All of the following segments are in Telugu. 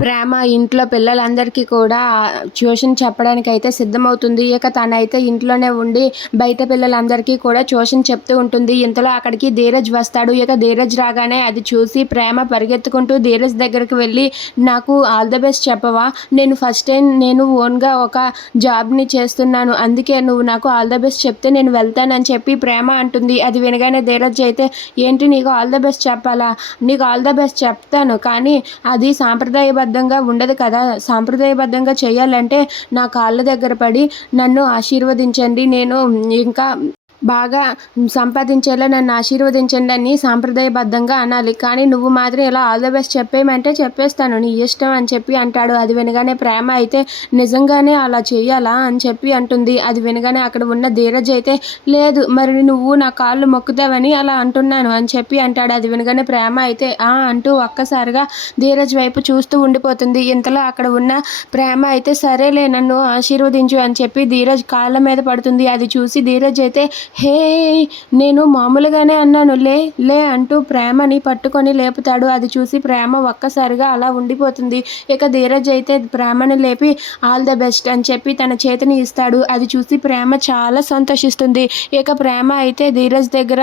ప్రేమ ఇంట్లో పిల్లలందరికీ కూడా ట్యూషన్ చెప్పడానికైతే సిద్ధమవుతుంది. ఇక తనైతే ఇంట్లోనే ఉండి బయట పిల్లలందరికీ కూడా ట్యూషన్ చెప్తూ ఉంటుంది. ఇంతలో అక్కడికి ధీరజ్ వస్తాడు. ఇక ధీరజ్ రాగానే అది చూసి ప్రేమ పరిగెత్తుకుంటూ ధీరజ్ దగ్గరికి వెళ్ళి, నాకు ఆల్ ద బెస్ట్ చెప్పవా? నేను ఫస్ట్ టైం ఓన్గా ఒక జాబ్ని చేస్తున్నాను. అందుకే నువ్వు నాకు ఆల్ ద బెస్ట్ చెప్తే నేను వెళ్తానని చెప్పి ప్రేమ అంటుంది. అది వినగానే ధీరజ్ అయితే, ఏంటి నీకు ఆల్ ద బెస్ట్ చెప్పాలా? నీకు ఆల్ ద బెస్ట్ చెప్తాను, కానీ అది సాంప్రదాయబద్ధంగా ఉండదు కదా! సాంప్రదాయబద్ధంగా చేయాలంటే నా కాళ్ళ దగ్గర పడి నన్ను ఆశీర్వదించండి. నేను ఇంకా బాగా సంపాదించేలా నన్ను ఆశీర్వదించండి అని సాంప్రదాయబద్ధంగా అనాలి. కానీ నువ్వు మాత్రం ఇలా ఆల్ ద బెస్ట్ చెప్పేయమంటే చెప్పేస్తాను, నీ ఇష్టం అని చెప్పి అంటాడు. అది వినగానే ప్రేమ అయితే, నిజంగానే అలా చేయాలా అని చెప్పి అంటుంది. అది వినగానే అక్కడ ఉన్న ధీరజ్ అయితే, లేదు మరి నువ్వు నా కాళ్ళు మొక్కుతావని అలా అంటున్నాను అని చెప్పి అంటాడు. అది వినగానే ప్రేమ అయితే అంటూ ఒక్కసారిగా ధీరజ్ వైపు చూస్తూ ఉండిపోతుంది. ఇంతలో అక్కడ ఉన్న ప్రేమ అయితే, సరేలే నన్ను ఆశీర్వదించు అని చెప్పి ధీరజ్ కాళ్ళ మీద పడుతుంది. అది చూసి ధీరజ్ అయితే, హే, నేను మామూలుగానే అన్నాను, లే లే అంటూ ప్రేమని పట్టుకొని లేపుతాడు. అది చూసి ప్రేమ ఒక్కసారిగా అలా ఉండిపోతుంది. ఇక ధీరజ్ అయితే ప్రేమను లేపి ఆల్ ద బెస్ట్ అని చెప్పి తన చేతిని ఇస్తాడు. అది చూసి ప్రేమ చాలా సంతోషిస్తుంది. ఇక ప్రేమ అయితే ధీరజ్ దగ్గర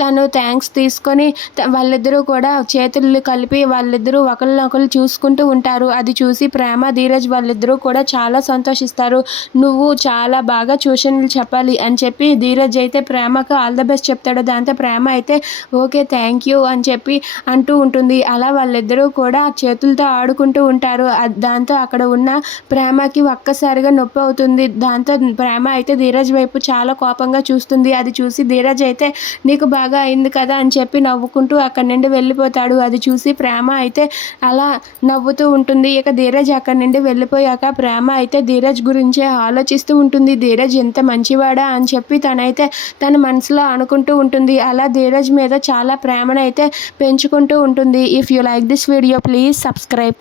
తను థ్యాంక్స్ తీసుకొని వాళ్ళిద్దరూ కూడా చేతులు కలిపి వాళ్ళిద్దరూ ఒకరినొకరు చూసుకుంటూ ఉంటారు. అది చూసి ప్రేమ ధీరజ్ వాళ్ళిద్దరూ కూడా చాలా సంతోషిస్తారు. నువ్వు చాలా బాగా ట్యూషన్లు చెప్పాలి అని చెప్పి ధీరజ్ అయితే ప్రేమకు ఆల్ ద బెస్ట్ చెప్తాడు. దాంతో ప్రేమ అయితే ఓకే థ్యాంక్ యూ అని చెప్పి అంటూ ఉంటుంది. అలా వాళ్ళిద్దరూ కూడా చేతులతో ఆడుకుంటూ ఉంటారు. దాంతో అక్కడ ఉన్న ప్రేమకి ఒక్కసారిగా నొప్పి అవుతుంది. దాంతో ప్రేమ అయితే ధీరజ్ వైపు చాలా కోపంగా చూస్తుంది. అది చూసి ధీరజ్ అయితే, నీకు బాగా అయింది కదా అని చెప్పి నవ్వుకుంటూ అక్కడి నుండి వెళ్ళిపోతాడు. అది చూసి ప్రేమ అయితే అలా నవ్వుతూ ఉంటుంది. ఇక ధీరజ్ అక్కడి నుండి వెళ్ళిపోయాక ప్రేమ అయితే ధీరజ్ గురించే ఆలోచిస్తూ ఉంటుంది. ధీరజ్ ఎంత మంచివాడా అని చెప్పి తనైతే తన మనసులో అనుకుంటూ ఉంటుంది. అలా ధీరజ్ మీద చాలా ప్రేమనైతే పెంచుకుంటూ ఉంటుంది. If you like this video please subscribe.